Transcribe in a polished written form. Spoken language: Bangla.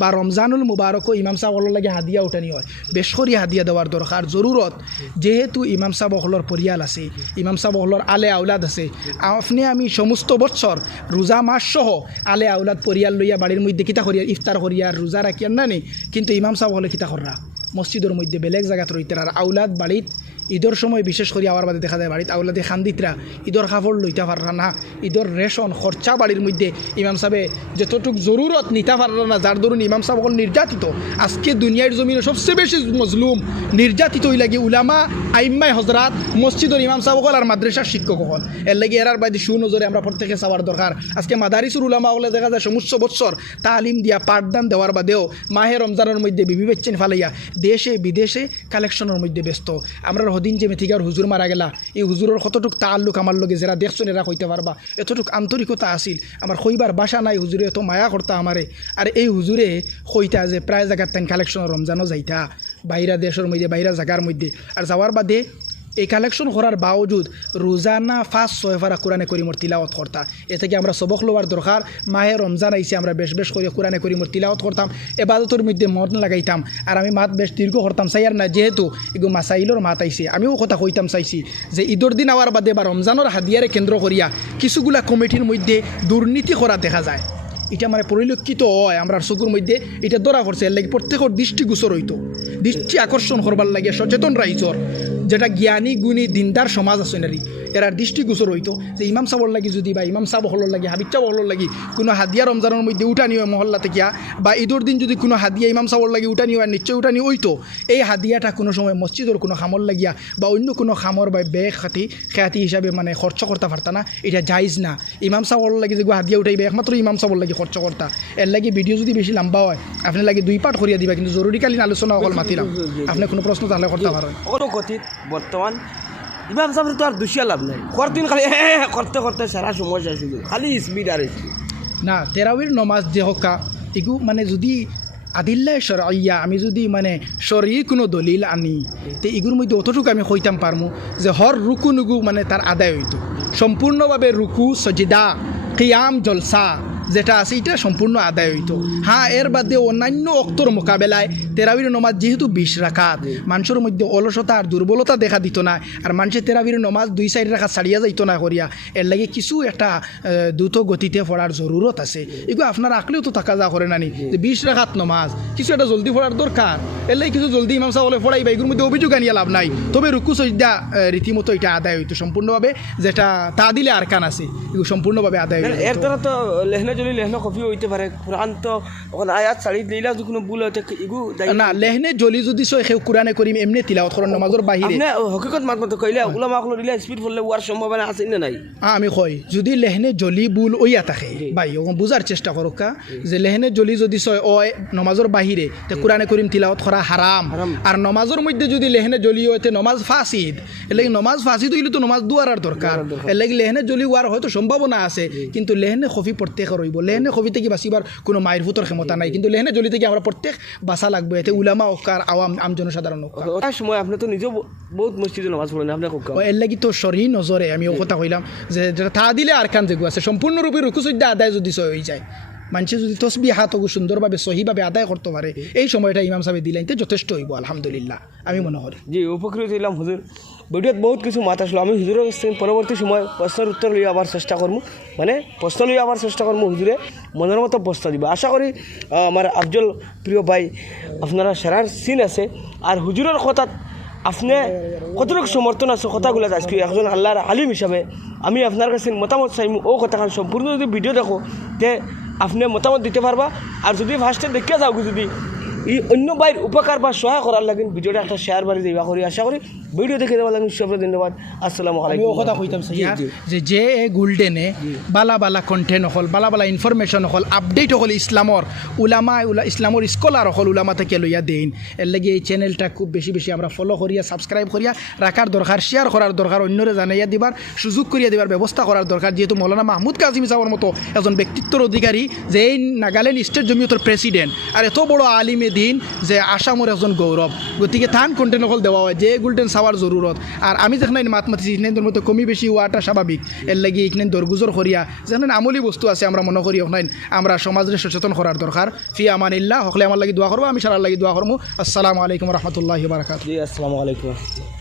বা রমজানুল মুবারকও ইমাম সাহেবর লাগে হাদিয়া উঠানি হয়, বেশ করে হাদিয়া দেওয়ার দরকার জরুরত। যেহেতু ইমাম সাহেবর পরিয়াল আছে, ইমাম সাহেবর আলে আউলাদ আছে, আপনি আমি সমস্ত বৎসর রোজা মাস সহ আলে আউলাদ পরিয়াল লইয়া বাড়ির মধ্যে কিতা করিয়া ইফতার করিয়া রোজা রাখিয়ার না নেই, কিন্তু ইমাম সাহেব হলে কিতা কররা মসজিদের মধ্যে বেলেগ জায়গাত রইতে আর আউলাদ বাড়িত ঈদের সময় বিশেষ করে আবার বাদে দেখা যায় বাড়িত আউলাদে খান্দিতরা ঈদের কাপড় লইতে পাররা না, ঈদের রেশন খরচা বাড়ির মধ্যে ইমাম সাহেবে যতটুক জরুরত নিতে পাররা না, যার দরুন ইমাম সাহেব নির্যাতিত। আজকে দুনিয়ার জমিনে সবচেয়ে বেশি মজলুম নির্যাতিত হই লাগে উলামা আইম্মাই হজরাত, মসজিদের ইমাম সাহেব আর মাদ্রাসার শিক্ষক হল। এর লাগে এরার বাদে সুনজরে আমরা প্রত্যেকে চাওয়ার দরকার। আজকে মাদারিসুর উলামা হলে দেখা যায় সমস্ত বৎসর তালিম দিয়া পাঠদান দেওয়ার বাদেও মাহে রমজানের মধ্যে বিবি বেচ্ছেন ফালাইয়া দেশে বিদেশে কালেকশনের মধ্যে ব্যস্ত। আমরা হদিন যে মেথিকার হুজুর মারা গেলা, এই হুজুরের কতটুক তাল্লুক আমার লগে যারা দেখছেন এরা কইতে পারবা, এতটুক আন্তরিকতা আসিল, আমার কইবার বাসা নাই, হুজুরে এত মায়া করতা আমারে। আর এই হুজুরে কইতা যে প্রায় জায়গার তাই কালেকশনের রমজানও যাইতা বাইরা দেশের মধ্যে বাইরা জায়গার মধ্যে, আর যাওয়ার বাদে এই কালেকশন করার বাবজুদ রোজানা 5-6 পারা কোরআনে করিমর তিলাওয়াত করতা। এ থেকে আমরা সবক লওয়ার দরকার। মাহে রমজান আইসে আমরা বেশ বেশ করে কোরআনে করিমর তিলাওয়াত করতাম, এবাদতের মধ্যে মন লাগাইতাম। আর আমি মাত বেশ দীর্ঘ করতাম চাইয়ার না, যেহেতু এগুলো মাসাইলর মাত আইসে আমিও কথা কইতাম চাইছি যে ঈদের দিন আওয়ার বাদে বা রমজানের হাদিয়ারে কেন্দ্র করিয়া কিছুগুলা কমিটির মধ্যে দুর্নীতি করা দেখা যায়। এটা মানে পরিলক্ষিত হয় আমরা চকুর মধ্যে, এটা ধরা পড়ছে। এর লাগে প্রত্যেকের দৃষ্টিগোচর হইতো, দৃষ্টি আকর্ষণ করবার লাগে সচেতন রাইজর, যেটা জ্ঞানী গুণী দিনদার সমাজ আছে নারী, এরা দৃষ্টিগোচর হইতো যে ইমাম সাহেবর লাগি যদি বা ইমাম সাহেব হলর লাগি হাবিব সাহেব হলর লাগি কোনো হাদিয়া রমজানের মধ্যে উঠানি হয় মহল্লা থেকে, বা ঈদের দিন যদি কোনো হাদিয়া ইমাম সাহেবর লাগি উঠানি হয় নিশ্চয় উঠানি হইতো। এই হাদিয়াটা কোনো সময় মসজিদের কোনো খামর লাগিয়া বা অন্য কোনো খামর বা খ্যাতি হিসাবে মানে খরচ করতে পারতা না, এটা জায়জ না। ইমাম সাহেবর লাগি যে হাদিয়া উঠাইবে একমাত্র ইমাম সাহেবর লাগি খরচ করতা। এর লাগে ভিডিও যদি বেশি লম্বা হয় আপনি লাগে 2 পার্ট করিয়া দিবা, কিন্তু জরুরিকালীন আলোচনা অকল মাতিলাম। আপনি কোনো প্রশ্ন তাহলে করতে পারেন। কথিত বর্তমান ইমাম সাহেব তো আর দুশিয়া লাভ নাই, করদিন খালি করতে করতে সারা সময় চাইছিল খালি স্পিড আর স্পিড না। তেরাবির নমাজ যে হকা এগু মানে যদি আদিল্লা শরঈয়া আমি যদি মানে শরঈ কোনো দলিল আনি তো এগুলোর মধ্যে অতটুকু আমি কইতাম পারমু যে হর রুকু নুকু মানে তার আদায় হইতো সম্পূর্ণভাবে, রুকু সজিদা কিয়াম জলসা যেটা আছে এটা সম্পূর্ণ আদায় হইতো। হ্যাঁ, এর বাদে অন্যান্য অক্তর মোকাবেলায় তেরাবির নমাজ যেহেতু 20 রাকাত, মানুষের মধ্যে অলসতা আর দুর্বলতা দেখা দিত না, আর মানুষের তেরাবির নমাজ 2-4 রাকাত ছাড়িয়া যাইতো না করিয়া। এর লাগে কিছু একটা দ্রুত গতিতে পড়ার জরুরত আছে। এগুলো আপনার আকলেও তো থাকা যা করে নানি যে 20 রাকাত নমাজ কিছু একটা জলদি পড়ার দরকার। এর লাগে কিছু জলদি ইমাম সাহেব পড়াইবা, এগুলোর মধ্যে অভিযোগ আনিয়া লাভ নাই। তবে রুকু সজদা রীতিমতো এটা আদায় হইতো সম্পূর্ণভাবে, যেটা তা দিলে আরকান আছে এগুলো সম্পূর্ণভাবে আদায় হইতো। এর দ্বারা তো লেহনা যদি লেহনা কপি হইতে পারে, কোরআন তো আয়াত ছাড়ি দিলা যদি কোনো ভুল হইতে ইগু না লেহনে জলি যদি সই সেও কোরআনে করিম এমনি তিলাওয়াত করেন নামাজের বাহিরে। আপনি হকিকত মাত কইলে উলামা আকল দিলে স্পিড পড়লে ওয়ার সম্ভাবনা আছে না নাই? আমি কই যদি লেহনে জলি ভুল ওইয়া থাকে ভাই ও বুঝার চেষ্টা করুক যে লেহনে জলি যদি সয় ওই নামাজের বাহিরে তে কোরআনে করিম তিলাওয়াত করা হারাম। আর নামাজের মধ্যে যদি লেহনে জলি হইতে নামাজ ফাসিদ, এর লাগি নামাজ ফাসিদ হইলে তো নামাজ দুয়ার দরকার। এর লাগি লেহনে জলি হওয়ার হয়তো সম্ভাবনা আছে, কিন্তু লেহনে খফি প্রত্যেক রইব। লেহনে খফি থেকে বাঁচিবার কোনো মায়ের ভূতর ক্ষমতা নাই, কিন্তু লেহনে জলি থেকে আমরা প্রত্যেক বাঁচা লাগবে। এতে উলামা ওকার আওয়াম আম জনসাধারণ সময় আপনি তো নিজেও বহুত মসজিদে নামাজ পড়েন, আপনি এর লাগি তো সরি নজরে আমি ও কথা কইলাম যে যেটা তা দিলে আর কান যেগু আছে সম্পূর্ণরূপে রুকু সজ্জা আদায় যদি সই হয়ে যায়, মানুষে যদি তসবিহ হাতকে সুন্দরভাবে সহিভাবে আদায় করতে পারে, এই সময়টা ইমাম সাহেব দিলাইতে যথেষ্ট হইব আলহামদুলিল্লাহ আমি মনে করি। জি, উপকৃত হইলাম হুজুর। ভিডিওত বহুত কিছু মাত আসলো, আমি হুজুরের পরবর্তী সময় প্রশ্নের উত্তর লইয়া আবার চেষ্টা করবো, মানে প্রশ্ন লইয়া আবার চেষ্টা করবো। হুজুরে মনের মতো প্রশ্ন দিব। আশা করি আমার আফজল প্রিয় ভাই আপনারা সেরার সিন আছে, আর হুজুরের কথা আপনি কতটুকু সমর্থন আছে কথাগুলো আজকে একজন আল্লাহর আলিম হিসাবে আমি আপনার কাছে মতামত চাইমু। ও কথাখান সম্পূর্ণ যদি ভিডিও দেখো তে আপনি মতামত দিতে পারবা। আর যদি ফার্স্টে দেখিয়া যাও যদি এই অন্য বাইর উপকার বা সহায় করার লাগেন ভিডিওটা একটা শেয়ার বাড়ি দেওয়া করি। আশা করি ভিডিও দেখে দেওয়া লাগেন। সব ধন্যবাদ। আসসালামু আলাইকুম। ও কথা কইতাম যে গোল্ডেনে বালা বালা কন্টেন্ট হল, বালা বালা ইনফরমেশন হল, আপডেট হল ইসলামর উলামা ইসলামর স্কলার হল উলামা থেকে লইয়া দেন। এর লাগে এই চ্যানেলটা খুব বেশি বেশি আমরা ফলো করিয়া সাবস্ক্রাইব করিয়া রাখার দরকার, শেয়ার করার দরকার, অন্যরে জানাইয়া দিবার সুযোগ করিয়া দিবার ব্যবস্থা করার দরকার। যেহেতু মৌলানা মাহমুদ কাজিম সাহেবের মতো একজন ব্যক্তিত্বর অধিকারী, যে এই নাগাল্যান্ড স্টেট জমিয়তের প্রেসিডেন্ট আর এত বড় আলিমে দিন, যে আসামের একজন গৌরব, গতিকে থান কন্টেন্ট অকল দেওয়া হয় যে গুলটেন চাওয়ার জরুরত আর আমি যেখানে মাত মাতিছি এখানে মতো কমি বেশি হওয়াটা স্বাভাবিক এর লাগি এখানে দরগুজর করিয়া যেখানে আমলি বস্তু আছে আমরা মনে করি ওখানে আমরা সমাজে সচেতন করার দরকার ফি আমানিল্লাহ হকলে আমার লাগি দোয়া করবো আমি সারার লাগি দোয়া করবো আসসালামু আলাইকুম রহমতুল্লাহি বারাকাতুহু জি আসসালামু আলাইকুম